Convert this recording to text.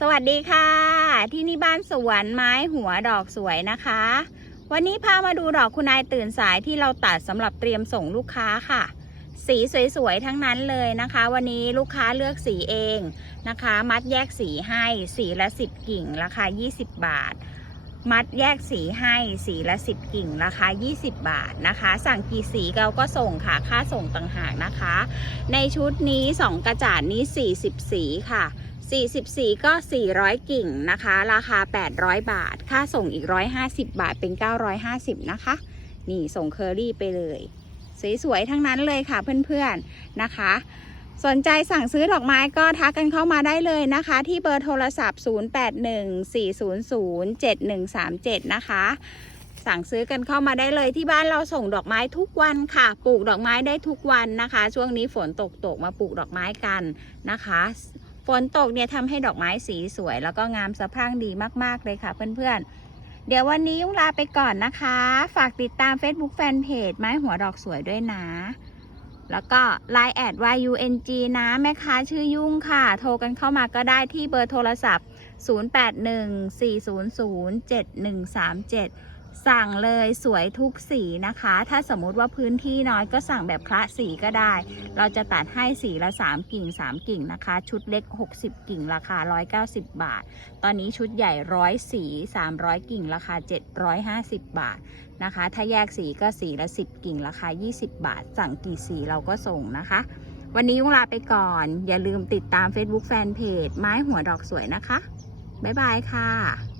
สวัสดีค่ะ ที่นี่บ้านสวนไม้หัวดอกสวยนะคะ วันนี้พามาดูดอกคุณนายตื่นสายที่เราตัดสำหรับเตรียมส่งลูกค้าค่ะ สีสวยๆทั้งนั้นเลยนะคะ วันนี้ลูกค้าเลือกสีเองนะคะ มัดแยกสีให้สีละ 10 กิ่งราคา 20 บาท มัดแยกสีให้สีละ 10 กิ่งราคา 20 บาทนะคะ สั่งกี่สีเราก็ส่งค่ะค่าส่งต่างหากนะคะ ในชุดนี้ 2 กระจาดนี้ 40 สีค่ะ 40สีก็ 400 กิ่งนะคะ ราคา 800 บาท ค่าส่งอีก 150 บาทเป็น 950 นะคะ นี่ส่งเคอรี่ไปเลย สวยๆ ทั้งนั้นเลยค่ะเพื่อนๆนะคะ สนใจสั่งซื้อดอกไม้ก็ทักกันเข้ามาได้เลยนะคะ ที่เบอร์โทรศัพท์ 0814007137 นะคะ สั่งซื้อกันเข้ามาได้เลยที่บ้านเราส่งดอกไม้ทุกวันค่ะ ปลูกดอกไม้ได้ทุกวันนะคะ ช่วงนี้ฝนตกตกๆมาปลูกดอกไม้กันนะคะ ฝนตกเนี่ยทำให้ดอกไม้สีสวย แล้วก็งามสะพรั่งดีมากๆเลยค่ะเพื่อนๆ เดี๋ยววันนี้ยุ่งลาไปก่อนนะคะ ฝากติดตาม Facebook Fanpage ไม้หัวดอกสวยด้วยนะ แล้วก็ Line แอด YUNG นะแม่ค้าชื่อยุ่งค่ะ โทรกันเข้ามาก็ได้ที่เบอร์โทรศัพท์ 0814007137 สั่งเลยสวยทุกสีนะคะ ถ้าสมมุติว่าพื้นที่น้อยก็สั่งแบบคละสีก็ได้ เราจะตัดให้สีละ 3 กิ่ง 3 กิ่งนะคะ ชุดเล็ก 60 กิ่งราคา 190 บาท ตอนนี้ชุดใหญ่ร้อยสี 300 กิ่งราคา 750 บาทนะคะ ถ้าแยกสีก็สีละ 10 กิ่งราคา 20 บาท สั่งกี่สีเราก็ส่งนะคะ วันนี้ยุงลาไปก่อน อย่าลืมติดตาม Facebook Fanpage ไม้หัวดอกสวยนะคะ บ๊ายบายค่ะ